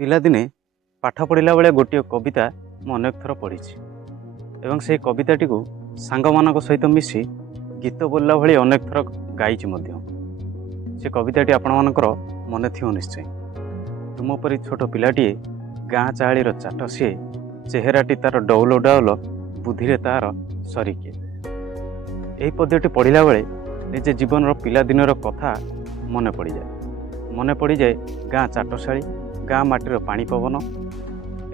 ପିଲାଦିନେ ପାଠ ପଢ଼ିଲା ବେଳେ ଗୋଟିଏ କବିତା ମୁଁ ଅନେକ ଥର ପଢ଼ିଛି ଏବଂ ସେହି କବିତାଟିକୁ ସାଙ୍ଗମାନଙ୍କ ସହିତ ମିଶି ଗୀତ ବୋଲିଲା ଭଳି ଅନେକ ଥର ଗାଇଛି ମଧ୍ୟ। ସେ କବିତାଟି ଆପଣମାନଙ୍କର ମନେ ଥିବ ନିଶ୍ଚୟ। ତୁମ ପରି ଛୋଟ ପିଲାଟିଏ, ଗାଁ ଚାହାଳିର ଚାଟ ସିଏ, ଚେହେରାଟି ତା'ର ଡଉଲ ଡାଉଲ, ବୁଦ୍ଧିରେ ତା'ର ସରିକିଏ। ଏହି ପଦ୍ୟଟି ପଢ଼ିଲା ବେଳେ ନିଜ ଜୀବନର ପିଲାଦିନର କଥା ମନେ ପଡ଼ିଯାଏ ଗାଁ ଚାଟଶାଳୀ, ଗାଁ ମାଟିର ପାଣି ପବନ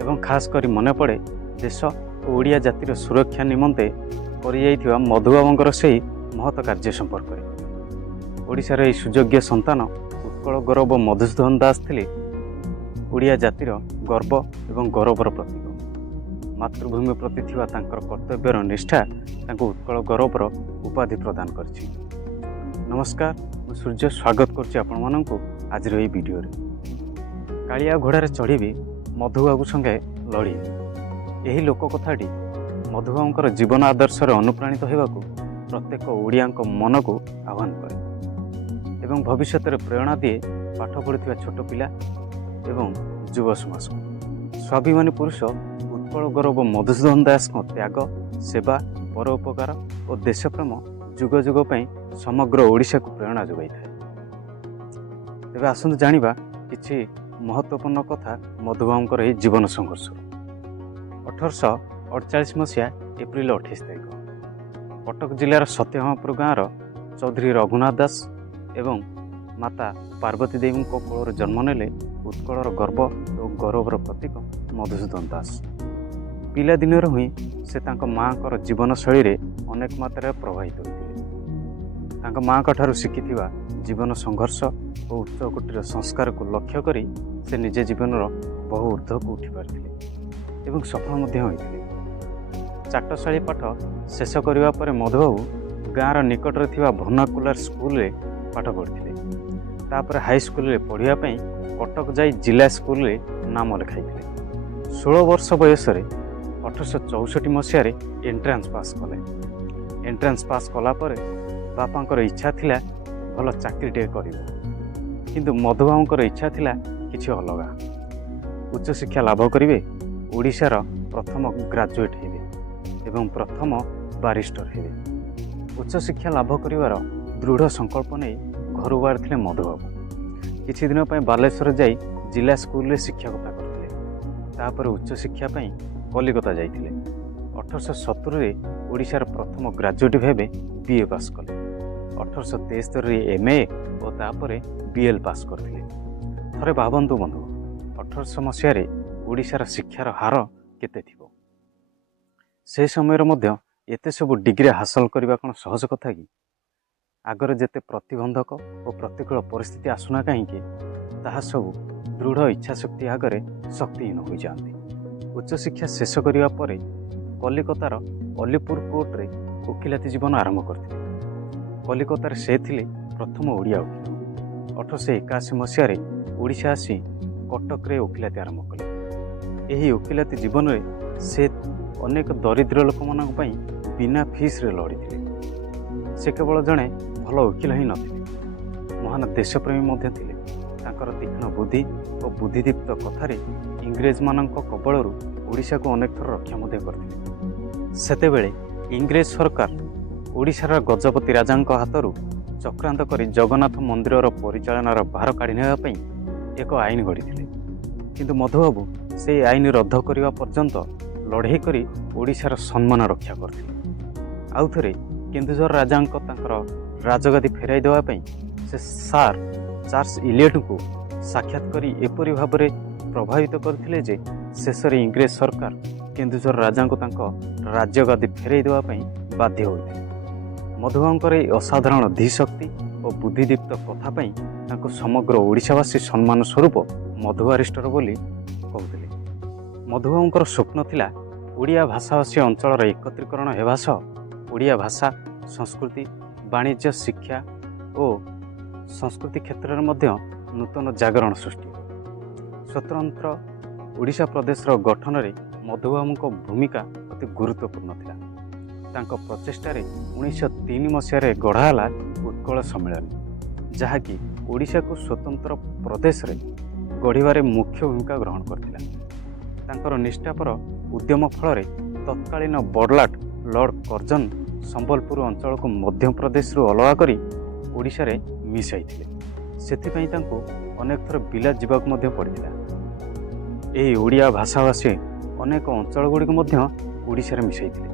ଏବଂ ଖାସ୍ କରି ମନେ ପଡ଼େ ଦେଶ ଓ ଓଡ଼ିଆ ଜାତିର ସୁରକ୍ଷା ନିମନ୍ତେ କରିଯାଇଥିବା ମଧୁବାବୁଙ୍କର ସେହି ମହତ କାର୍ଯ୍ୟ ସମ୍ପର୍କରେ। ଓଡ଼ିଶାର ଏହି ସୁଯୋଗ୍ୟ ସନ୍ତାନ ଉତ୍କଳ ଗୌରବ ମଧୁସୂଦନ ଦାସ ଥିଲେ ଓଡ଼ିଆ ଜାତିର ଗର୍ବ ଏବଂ ଗୌରବର ପ୍ରତୀକ। ମାତୃଭୂମି ପ୍ରତି ଥିବା ତାଙ୍କର କର୍ତ୍ତବ୍ୟର ନିଷ୍ଠା ତାଙ୍କୁ ଉତ୍କଳ ଗୌରବର ଉପାଧି ପ୍ରଦାନ କରିଛି। ନମସ୍କାର, ମୁଁ ସୂର୍ଯ୍ୟ ସ୍ୱାଗତ କରୁଛି ଆପଣମାନଙ୍କୁ ଆଜିର ଏହି ଭିଡ଼ିଓରେ। କାଳିଆ ଘୋଡ଼ାରେ ଚଢ଼ିବି, ମଧୁବାବୁ ସଙ୍ଗେ ଲଢ଼ିବି। ଏହି ଲୋକକଥାଟି ମଧୁବାବୁଙ୍କର ଜୀବନ ଆଦର୍ଶରେ ଅନୁପ୍ରାଣିତ ହେବାକୁ ପ୍ରତ୍ୟେକ ଓଡ଼ିଆଙ୍କ ମନକୁ ଆହ୍ୱାନ କରେ ଏବଂ ଭବିଷ୍ୟତରେ ପ୍ରେରଣା ଦିଏ ପାଠ ପଢ଼ୁଥିବା ଛୋଟ ପିଲା ଏବଂ ଯୁବ ସମାଜକୁ। ସ୍ୱାଭିମାନୀ ପୁରୁଷ ଉତ୍କଳ ଗୌରବ ମଧୁସୂଦନ ଦାସଙ୍କ ତ୍ୟାଗ, ସେବା, ପରୋପକାର ଓ ଦେଶପ୍ରେମ ଯୁଗ ଯୁଗ ପାଇଁ ସମଗ୍ର ଓଡ଼ିଶାକୁ ପ୍ରେରଣା ଯୋଗାଇଥାଏ। ତେବେ ଆସନ୍ତୁ ଜାଣିବା କିଛି ମହତ୍ତ୍ୱପୂର୍ଣ୍ଣ କଥା ମଧୁବାବୁଙ୍କର ଏହି ଜୀବନ ସଂଘର୍ଷରୁ। 1848 ମସିହା ଏପ୍ରିଲ 28 ତାରିଖ କଟକ ଜିଲ୍ଲାର ସତ୍ୟଭାମପୁର ଗାଁର ଚୌଧୁରୀ ରଘୁନାଥ ଦାସ ଏବଂ ମାତା ପାର୍ବତୀ ଦେବୀଙ୍କ କୋଳରୁ ଜନ୍ମ ନେଲେ ଉତ୍କଳର ଗର୍ବ ଏବଂ ଗୌରବର ପ୍ରତୀକ ମଧୁସୂଦନ ଦାସ। ପିଲାଦିନରୁ ହିଁ ସେ ତାଙ୍କ ମାଆଙ୍କର ଜୀବନଶୈଳୀରେ ଅନେକ ମାତ୍ରାରେ ପ୍ରଭାବିତ ହୋଇଥିଲେ। ତାଙ୍କ ମାଆଙ୍କ ଠାରୁ ଶିଖିଥିବା ଜୀବନ ସଂଘର୍ଷ ଓ ଉଚ୍ଚକୋଟୀର ସଂସ୍କାରକୁ ଲକ୍ଷ୍ୟ କରି ସେ ନିଜ ଜୀବନର ବହୁ ଊର୍ଦ୍ଧ୍ୱକୁ ଉଠିପାରିଥିଲେ ଏବଂ ସଫଳ ମଧ୍ୟ ହୋଇଥିଲେ। ଚାଟଶାଳୀ ପାଠ ଶେଷ କରିବା ପରେ ମଧୁବାବୁ ଗାଁର ନିକଟରେ ଥିବା ଭର୍ଣ୍ଣାକୁଲାର ସ୍କୁଲରେ ପାଠ ପଢ଼ିଥିଲେ। ତାପରେ ହାଇସ୍କୁଲରେ ପଢ଼ିବା ପାଇଁ କଟକ ଯାଇ ଜିଲ୍ଲା ସ୍କୁଲରେ ନାମ ଲେଖାଇଥିଲେ। 16 ବର୍ଷ ବୟସରେ 1864 ମସିହାରେ ଏଣ୍ଟ୍ରାନ୍ସ ପାସ୍ କଲେ। ଏଣ୍ଟ୍ରାନ୍ସ ପାସ୍ କଲା ପରେ ବାପାଙ୍କର ଇଚ୍ଛା ଥିଲା ଭଲ ଚାକିରିଟିଏ କରିବ, କିନ୍ତୁ ମଧୁବାବୁଙ୍କର ଇଚ୍ଛା ଥିଲା କିଛି ଅଲଗା। ଉଚ୍ଚଶିକ୍ଷା ଲାଭ କରିବେ, ଓଡ଼ିଶାର ପ୍ରଥମ ଗ୍ରାଜୁଏଟ୍ ହେବେ ଏବଂ ପ୍ରଥମ ବାରିଷ୍ଟର ହେବେ। ଉଚ୍ଚଶିକ୍ଷା ଲାଭ କରିବାର ଦୃଢ଼ ସଂକଳ୍ପ ନେଇ ଘରୁ ବାହାରିଥିଲେ ମଧୁବାବୁ। କିଛି ଦିନ ପାଇଁ ବାଲେଶ୍ୱର ଯାଇ ଜିଲ୍ଲା ସ୍କୁଲରେ ଶିକ୍ଷକତା କରିଥିଲେ। ତାପରେ ଉଚ୍ଚଶିକ୍ଷା ପାଇଁ କଲିକତା ଯାଇଥିଲେ। 1870ରେ ଓଡ଼ିଶାର ପ୍ରଥମ ଗ୍ରାଜୁଏଟ୍ ଭାବେ BA ପାସ୍ କଲେ। 1873ରେ MA ଓ ତାପରେ BL ପାସ୍ କରିଥିଲେ। ଥରେ ଭାବନ୍ତୁ ବନ୍ଧୁ, 1800 ମସିହାରେ ଓଡ଼ିଶାର ଶିକ୍ଷାର ହାର କେତେ ଥିବ? ସେ ସମୟରେ ମଧ୍ୟ ଏତେ ସବୁ ଡିଗ୍ରୀ ହାସଲ କରିବା କ'ଣ ସହଜ କଥା କି? ଆଗରେ ଯେତେ ପ୍ରତିବନ୍ଧକ ଓ ପ୍ରତିକୂଳ ପରିସ୍ଥିତି ଆସୁନା କାହିଁକି, ତାହା ସବୁ ଦୃଢ଼ ଇଚ୍ଛାଶକ୍ତି ଆଗରେ ଶକ୍ତିହୀନ ହୋଇଯାଆନ୍ତି। ଉଚ୍ଚଶିକ୍ଷା ଶେଷ କରିବା ପରେ କଲିକତାର ଅଲିପୁର କୋର୍ଟରେ ଓକିଲାତି ଜୀବନ ଆରମ୍ଭ କରିଥିଲେ। କଲିକତାରେ ସେ ଥିଲେ ପ୍ରଥମ ଓଡ଼ିଆ ଓକିଲ। 1881 ମସିହାରେ ଓଡ଼ିଶା ଆସି କଟକରେ ଓକିଲାତି ଆରମ୍ଭ କଲେ। ଏହି ଓକିଲାତି ଜୀବନରେ ସେ ଅନେକ ଦରିଦ୍ର ଲୋକମାନଙ୍କ ପାଇଁ ବିନା ଫିସ୍ରେ ଲଢ଼ିଥିଲେ। ସେ କେବଳ ଜଣେ ଭଲ ଓକିଲ ହିଁ ନଥିଲେ, ମହାନ ଦେଶପ୍ରେମୀ ମଧ୍ୟ ଥିଲେ। ତାଙ୍କର ତୀକ୍ଷ୍ଣ ବୁଦ୍ଧି ଓ ବୁଦ୍ଧିଦୀପ୍ତ କଥାରେ ଇଂରେଜମାନଙ୍କ କବଳରୁ ଓଡ଼ିଶାକୁ ଅନେକ ଥର ରକ୍ଷା ମଧ୍ୟ କରିଥିଲେ। ସେତେବେଳେ ଇଂରେଜ ସରକାର ଓଡ଼ିଶାର ଗଜପତି ରାଜାଙ୍କ ହାତରୁ ଚକ୍ରାନ୍ତ କରି ଜଗନ୍ନାଥ ମନ୍ଦିରର ପରିଚାଳନାର ଭାର କାଢ଼ି ନେବା ପାଇଁ ଏକ ଆଇନ ଗଢ଼ିଥିଲେ, କିନ୍ତୁ ମଧୁବାବୁ ସେହି ଆଇନ ରଦ୍ଦ କରିବା ପର୍ଯ୍ୟନ୍ତ ଲଢ଼େଇ କରି ଓଡ଼ିଶାର ସମ୍ମାନ ରକ୍ଷା କରିଥିଲେ। ଆଉଥରେ କେନ୍ଦୁଝର ରାଜାଙ୍କ ତାଙ୍କର ରାଜଗାଦି ଫେରାଇ ଦେବା ପାଇଁ ସେ ସାର୍ ଚାର୍ଲ୍ସ ଇଲିୟଟଙ୍କୁ ସାକ୍ଷାତ କରି ଏପରି ଭାବରେ ପ୍ରଭାବିତ କରିଥିଲେ ଯେ ଶେଷରେ ଇଂରେଜ ସରକାର କେନ୍ଦୁଝର ରାଜାଙ୍କୁ ତାଙ୍କ ରାଜ୍ୟଗାଦି ଫେରାଇ ଦେବା ପାଇଁ ବାଧ୍ୟ ହୋଇଥିଲେ। ମଧୁବାବୁଙ୍କର ଏହି ଅସାଧାରଣ ଧୀଶକ୍ତି ଓ ବୁଦ୍ଧିଦୀପ୍ତ କଥା ପାଇଁ ତାଙ୍କୁ ସମଗ୍ର ଓଡ଼ିଶାବାସୀ ସମ୍ମାନ ସ୍ୱରୂପ ମଧୁ ବାରିଷ୍ଟର ବୋଲି କହୁଥିଲେ। ମଧୁବାବୁଙ୍କର ସ୍ୱପ୍ନ ଥିଲା ଓଡ଼ିଆ ଭାଷାଭାଷୀ ଅଞ୍ଚଳର ଏକତ୍ରୀକରଣ ହେବା ସହ ଓଡ଼ିଆ ଭାଷା, ସଂସ୍କୃତି, ବାଣିଜ୍ୟ, ଶିକ୍ଷା ଓ ସଂସ୍କୃତି କ୍ଷେତ୍ରରେ ମଧ୍ୟ ନୂତନ ଜାଗରଣ ସୃଷ୍ଟି ହେବ। ସ୍ୱତନ୍ତ୍ର ଓଡ଼ିଶା ପ୍ରଦେଶର ଗଠନରେ ମଧୁବାବୁଙ୍କ ଭୂମିକା ଅତି ଗୁରୁତ୍ୱପୂର୍ଣ୍ଣ ଥିଲା। ତାଙ୍କ ପ୍ରଚେଷ୍ଟାରେ 1903 ମସିହାରେ ଗଢ଼ା ହେଲା ଉତ୍କଳ ସମ୍ମିଳନୀ, ଯାହାକି ଓଡ଼ିଶାକୁ ସ୍ୱତନ୍ତ୍ର ପ୍ରଦେଶରେ ଗଢ଼ିବାରେ ମୁଖ୍ୟ ଭୂମିକା ଗ୍ରହଣ କରିଥିଲା। ତାଙ୍କର ନିଷ୍ଠାପର ଉଦ୍ୟମ ଫଳରେ ତତ୍କାଳୀନ ବଡ଼ଲାଟ ଲର୍ଡ଼ କର୍ଜନ ସମ୍ବଲପୁର ଅଞ୍ଚଳକୁ ମଧ୍ୟପ୍ରଦେଶରୁ ଅଲଗା କରି ଓଡ଼ିଶାରେ ମିଶାଇଥିଲେ। ସେଥିପାଇଁ ତାଙ୍କୁ ଅନେକ ଥର ବିଲାତ ଯିବାକୁ ମଧ୍ୟ ପଡ଼ିଥିଲା। ଏହି ଓଡ଼ିଆ ଭାଷାଭାଷୀ ଅନେକ ଅଞ୍ଚଳଗୁଡ଼ିକୁ ମଧ୍ୟ ଓଡ଼ିଶାରେ ମିଶାଇଥିଲେ।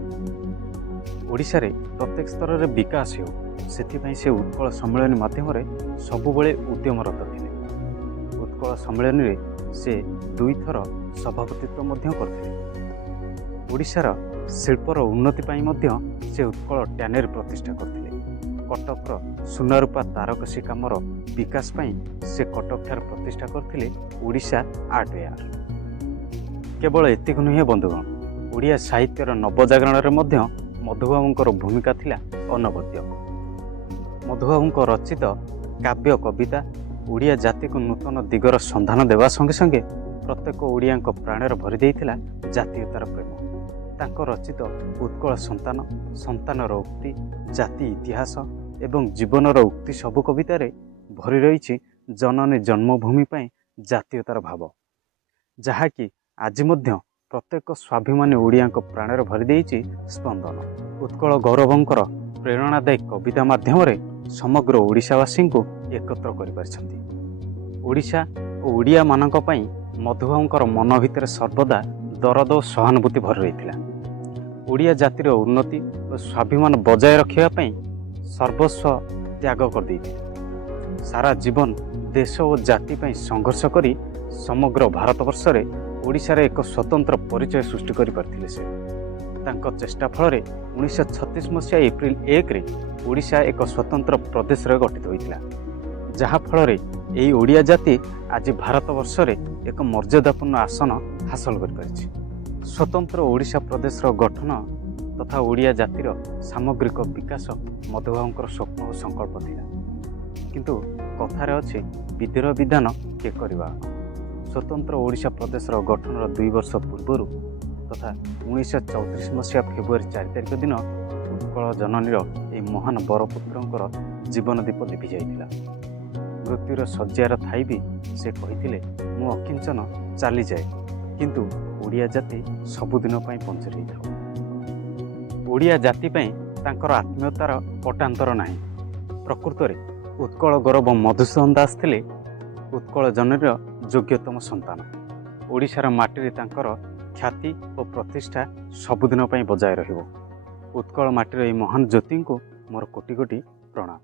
ଓଡ଼ିଶାରେ ପ୍ରତ୍ୟେକ ସ୍ତରରେ ବିକାଶ ହେଉ ସେଥିପାଇଁ ସେ ଉତ୍କଳ ସମ୍ମିଳନୀ ମାଧ୍ୟମରେ ସବୁବେଳେ ଉଦ୍ୟମରତ ଥିଲେ। ଉତ୍କଳ ସମ୍ମିଳନୀରେ ସେ 2 ଥର ସଭାପତିତ୍ୱ ମଧ୍ୟ କରିଥିଲେ। ଓଡ଼ିଶାର ଶିଳ୍ପର ଉନ୍ନତି ପାଇଁ ମଧ୍ୟ ସେ ଉତ୍କଳ ଟ୍ୟାନେରୀ ପ୍ରତିଷ୍ଠା କରିଥିଲେ। କଟକର ସୁନାରୂପା ତାରକସି କାମର ବିକାଶ ପାଇଁ ସେ କଟକଠାରେ ପ୍ରତିଷ୍ଠା କରିଥିଲେ ଓଡ଼ିଶା ଆର୍ଟ ଫେୟାର। କେବଳ ଏତିକି ନୁହେଁ ବନ୍ଧୁଗଣ, ଓଡ଼ିଆ ସାହିତ୍ୟର ନବଜାଗରଣରେ ମଧ୍ୟ ମଧୁବାବୁଙ୍କର ଭୂମିକା ଥିଲା ଅନବଦ୍ୟ। ମଧୁବାବୁଙ୍କ ରଚିତ କାବ୍ୟ କବିତା ଓଡ଼ିଆ ଜାତିକୁ ନୂତନ ଦିଗର ସନ୍ଧାନ ଦେବା ସଙ୍ଗେ ସଙ୍ଗେ ପ୍ରତ୍ୟେକ ଓଡ଼ିଆଙ୍କ ପ୍ରାଣରେ ଭରି ଦେଇଥିଲା ଜାତୀୟତାର ପ୍ରେମ। ତାଙ୍କ ରଚିତ ଉତ୍କଳ ସନ୍ତାନ, ସନ୍ତାନର ଉକ୍ତି, ଜାତି ଇତିହାସ ଏବଂ ଜୀବନର ଉକ୍ତି ସବୁ କବିତାରେ ଭରି ରହିଛି ଜନନୀ ଜନ୍ମଭୂମି ପାଇଁ ଜାତୀୟତାର ଭାବ, ଯାହାକି ଆଜି ମଧ୍ୟ ପ୍ରତ୍ୟେକ ସ୍ୱାଭିମାନୀ ଓଡ଼ିଆଙ୍କ ପ୍ରାଣରେ ଭରି ଦେଇଛି ସ୍ପନ୍ଦନ। ଉତ୍କଳ ଗୌରବଙ୍କର ପ୍ରେରଣାଦାୟୀ କବିତା ମାଧ୍ୟମରେ ସମଗ୍ର ଓଡ଼ିଶାବାସୀଙ୍କୁ ଏକତ୍ର କରିପାରିଛନ୍ତି। ଓଡ଼ିଶା ଓ ଓଡ଼ିଆମାନଙ୍କ ପାଇଁ ମଧୁବାବୁଙ୍କର ମନ ଭିତରେ ସର୍ବଦା ଦରଦ ଓ ସହାନୁଭୂତି ଭରି ରହିଥିଲା। ଓଡ଼ିଆ ଜାତିର ଉନ୍ନତି ଓ ସ୍ୱାଭିମାନ ବଜାୟ ରଖିବା ପାଇଁ ସର୍ବସ୍ୱ ତ୍ୟାଗ କରିଦେଇଥିଲେ। ସାରା ଜୀବନ ଦେଶ ଓ ଜାତି ପାଇଁ ସଂଘର୍ଷ କରି ସମଗ୍ର ଭାରତବର୍ଷରେ ଓଡ଼ିଶାରେ ଏକ ସ୍ୱତନ୍ତ୍ର ପରିଚୟ ସୃଷ୍ଟି କରିପାରିଥିଲେ। ସେ ତାଙ୍କ ଚେଷ୍ଟା ଫଳରେ 1936 ମସିହା ଏପ୍ରିଲ 1ରେ ଓଡ଼ିଶା ଏକ ସ୍ୱତନ୍ତ୍ର ପ୍ରଦେଶରେ ଗଠିତ ହୋଇଥିଲା, ଯାହାଫଳରେ ଏହି ଓଡ଼ିଆ ଜାତି ଆଜି ଭାରତବର୍ଷରେ ଏକ ମର୍ଯ୍ୟାଦାପୂର୍ଣ୍ଣ ଆସନ ହାସଲ କରିପାରିଛି। ସ୍ୱତନ୍ତ୍ର ଓଡ଼ିଶା ପ୍ରଦେଶର ଗଠନ ତଥା ଓଡ଼ିଆ ଜାତିର ସାମଗ୍ରିକ ବିକାଶ ମଧୁବାବୁଙ୍କର ସ୍ୱପ୍ନ ଓ ସଂକଳ୍ପ ଥିଲା। କିନ୍ତୁ କଥାରେ ଅଛି, ବିଧିର ବିଧାନ କିଏ କରିବା। ସ୍ୱତନ୍ତ୍ର ଓଡ଼ିଶା ପ୍ରଦେଶର ଗଠନର 2 ବର୍ଷ ପୂର୍ବରୁ ତଥା 1934 ମସିହା ଫେବୃଆରୀ 4 ତାରିଖ ଦିନ ଉତ୍କଳ ଜନନୀର ଏହି ମହାନ ବରପୁତ୍ରଙ୍କର ଜୀବନ ଦୀପ ଲିଭି ଯାଇଥିଲା। ମୃତ୍ୟୁର ଶଯ୍ୟାର ଥାଇ ବି ସେ କହିଥିଲେ, ମୁଁ ଅକିଞ୍ଚନ ଚାଲିଯାଏ, କିନ୍ତୁ ଓଡ଼ିଆ ଜାତି ସବୁଦିନ ପାଇଁ ବଞ୍ଚି ରହିଥାଉ। ଓଡ଼ିଆ ଜାତି ପାଇଁ ତାଙ୍କର ଆତ୍ମୀୟତାର ପଟାନ୍ତର ନାହିଁ। ପ୍ରକୃତରେ ଉତ୍କଳ ଗୌରବ ମଧୁସୂଦନ ଦାସ ଥିଲେ ଉତ୍କଳ ଜନନୀର ଯୋଗ୍ୟତମ ସନ୍ତାନ। ଓଡ଼ିଶାର ମାଟିରେ ତାଙ୍କର ଖ୍ୟାତି ଓ ପ୍ରତିଷ୍ଠା ସବୁଦିନ ପାଇଁ ବଜାୟ ରହିବ। ଉତ୍କଳ ମାଟିର ଏହି ମହାନ ଜ୍ୟୋତିଙ୍କୁ ମୋର କୋଟି କୋଟି ପ୍ରଣାମ।